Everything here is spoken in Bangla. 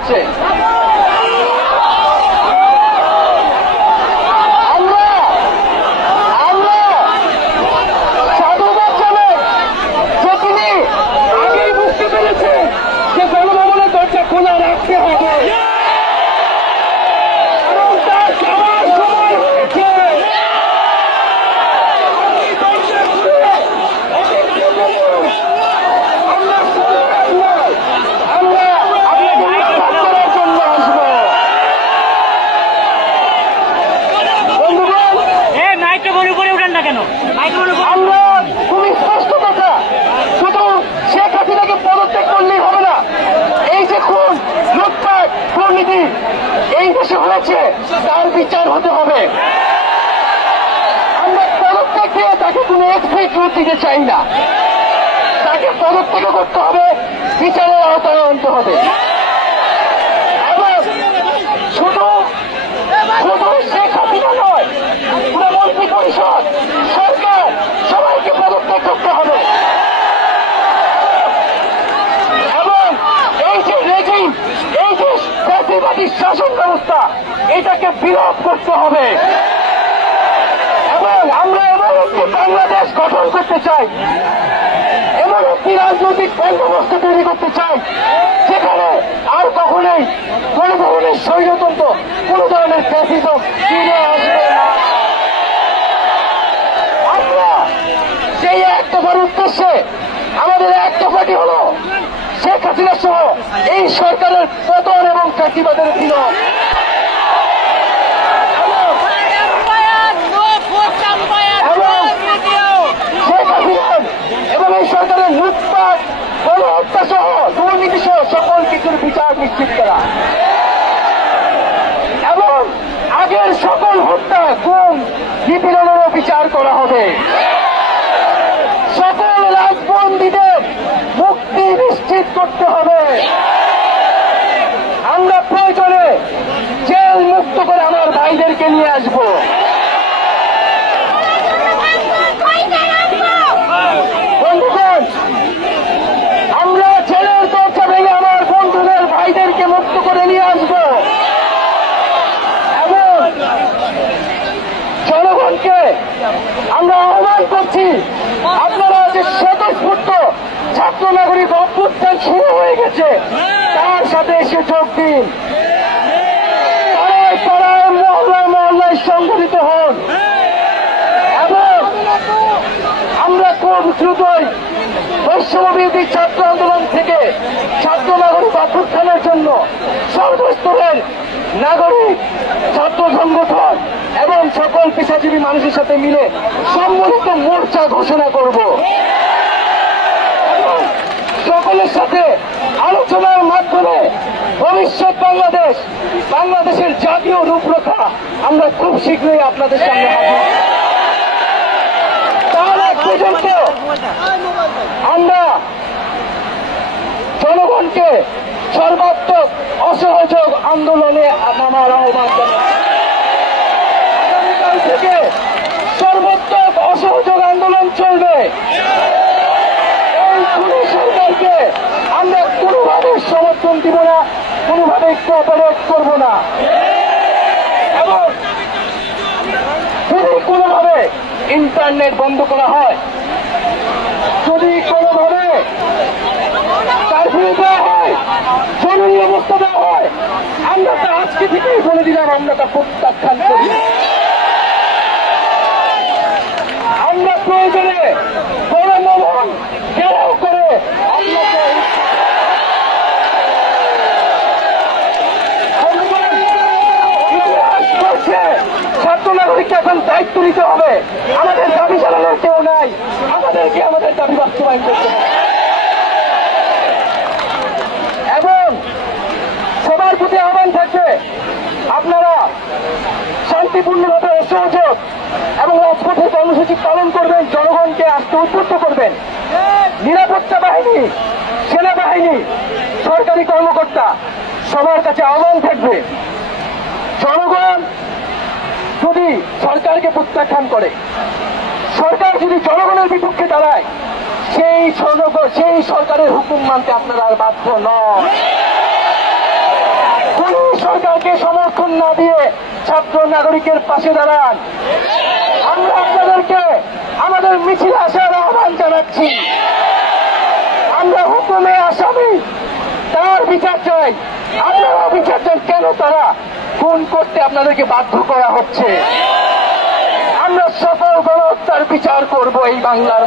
যাচ্ছে। সাধুবাদ জানাই যে তিনি আগেই বুঝতে পেরেছেন যে গণভবনের দরজা খোলা রাখতে হবে এবং তার যাওয়ার সময় হয়েছে। আমরা খুবই স্পষ্ট কথা, শুধু শেখ হাসিনাকে পদত্যাগ করলেই হবে না। এই যে খুন, লুটপাট, দুর্নীতি এই দেশে হয়েছে তার বিচার হতে হবে। আমরা পদত্যাগ দিয়ে তাকে কোনো এক্সিকিউট দিতে চাই না, তাকে পদত্যাগ করতে হবে, বিচারের আওতায় আনতে হবে। এবং শুধু শেখ হাসিনা নয়, পুরো মন্ত্রী পরিষদ, সরকার সবাইকে পদত্যাগ করতে হবে এবং এই যে রেজিম, এই যে ফ্যাসিবাদী শাসন ব্যবস্থা এটাকে বিলোপ করতে হবে এবং আমরা এমন একটি বাংলাদেশ গঠন করতে চাই, এমন একটি রাজনৈতিক বন্দোবস্ত তৈরি করতে চাই যেখানে আর কখনোই কোন ধরনের স্বৈরতন্ত্র, কোন ধরনের ফ্যাসিজম ফিরে আসবে না। আমরা সেই এক দফার উদ্দেশ্যে আমাদের এক দফাটি হল শেখ হাসিনা সহ এই সরকারের পতন এবং ফ্যাসিবাদের বিলোপ। শেখ হাসিনা এবং এই সরকারের লুটপাট, গণহত্যা সহ দুর্নীতি সহ সকল কিছুর বিচার নিশ্চিত করা এবং আগের সকল হত্যা, গুম, নিপীড়নেরও বিচার করা হবে। সকল রাজবন্দীদের মুক্তি নিশ্চিত করতে হবে। আমরা প্রয়োজনে জেল মুক্ত করে আমার ভাইদেরকে নিয়ে আসবো। বন্ধুগণ, আমরা জেলের দরজা ভেঙে আমার বন্ধুদের ভাইদেরকে মুক্ত করে নিয়ে আসবো এবং জনগণকে আমরা আহ্বান করছি, আপনারা যে স্বতঃস্ফূর্ত ছাত্র নাগরিক অভ্যুত্থান শুরু হয়ে গেছে তার সাথে এসে যোগ দিন। পাড়ায় পাড়ায়, মহল্লায় মহল্লায় সংগঠিত হন এবং আমরা খুব দ্রুতই বৈষম্যবিরোধী ছাত্র আন্দোলন থেকে ছাত্র নাগরিক অভ্যুত্থানের জন্য সর্বস্তরের নাগরিক, ছাত্র সংগঠন এবং সকল পেশাজীবী মানুষের সাথে মিলে সম্মিলিত মোর্চা ঘোষণা করব। সকলের সাথে আলোচনার মাধ্যমে ভবিষ্যৎ বাংলাদেশের জাতীয় রূপরেখা আমরা খুব শীঘ্রই আপনাদের সামনে হাজির। তার আগ পর্যন্ত আমরা জনগণকে সর্বাত্মক অসহযোগ আন্দোলনে নামার আহ্বান জানাই। আগামীকাল থেকে সর্বাত্মক অসহযোগ আন্দোলন চলবে। এই খুনি সরকারকে আমরা কোনোভাবে সমর্থন দিব না, কোনোভাবে কোঅপারেট করব না এবং যদি কোনোভাবে ইন্টারনেট বন্ধ করা হয়, যদি কোনোভাবে কারফিউ দেওয়া হয়, জরুরি অবস্থা দেওয়া হয়, আমরা তা আজকে থেকেই বলে দিলাম আমরা তা প্রত্যাখ্যান করি। আমরা প্রয়োজনে গণভবন ঘেরাও করে ছাত্র নাগরিককে এখন দায়িত্ব নিতে হবে। আমাদের দাবি চালানোর কেউ নাই, আমাদেরকে আমাদের দাবি বাস্তবায়ন করতে হবে এবং সবার প্রতি আহ্বান থাকবে আপনারা শান্তিপূর্ণভাবে অসহযোগ এবং রাজপথে কর্মসূচি পালন করবেন, জনগণকে আসতে উদ্বুদ্ধ করবেন। নিরাপত্তা বাহিনী, সেনাবাহিনী, সরকারি কর্মকর্তা সবার কাছে আহ্বান থাকবে, জনগণ যদি সরকারকে প্রত্যাখ্যান করে, সরকার যদি জনগণের বিপক্ষে দাঁড়ায়, সেই সরকারের হুকুম মানতে আপনারা আর বাধ্য নন। আওয়ামী সরকারকে সমর্থন না দিয়ে ছাত্র নাগরিকের পাশে দাঁড়ান। আমরা আপনাদেরকে আমাদের মিছিলে আসার আহ্বান জানাচ্ছি। আমরা হুকুমে আসামি, তার বিচার চাই। আপনারাও বিচার চান, কেন তারা খুন করতে আপনাদেরকে বাধ্য করা হচ্ছে। আমরা সকল গণহত্যার বিচার করব এই বাংলার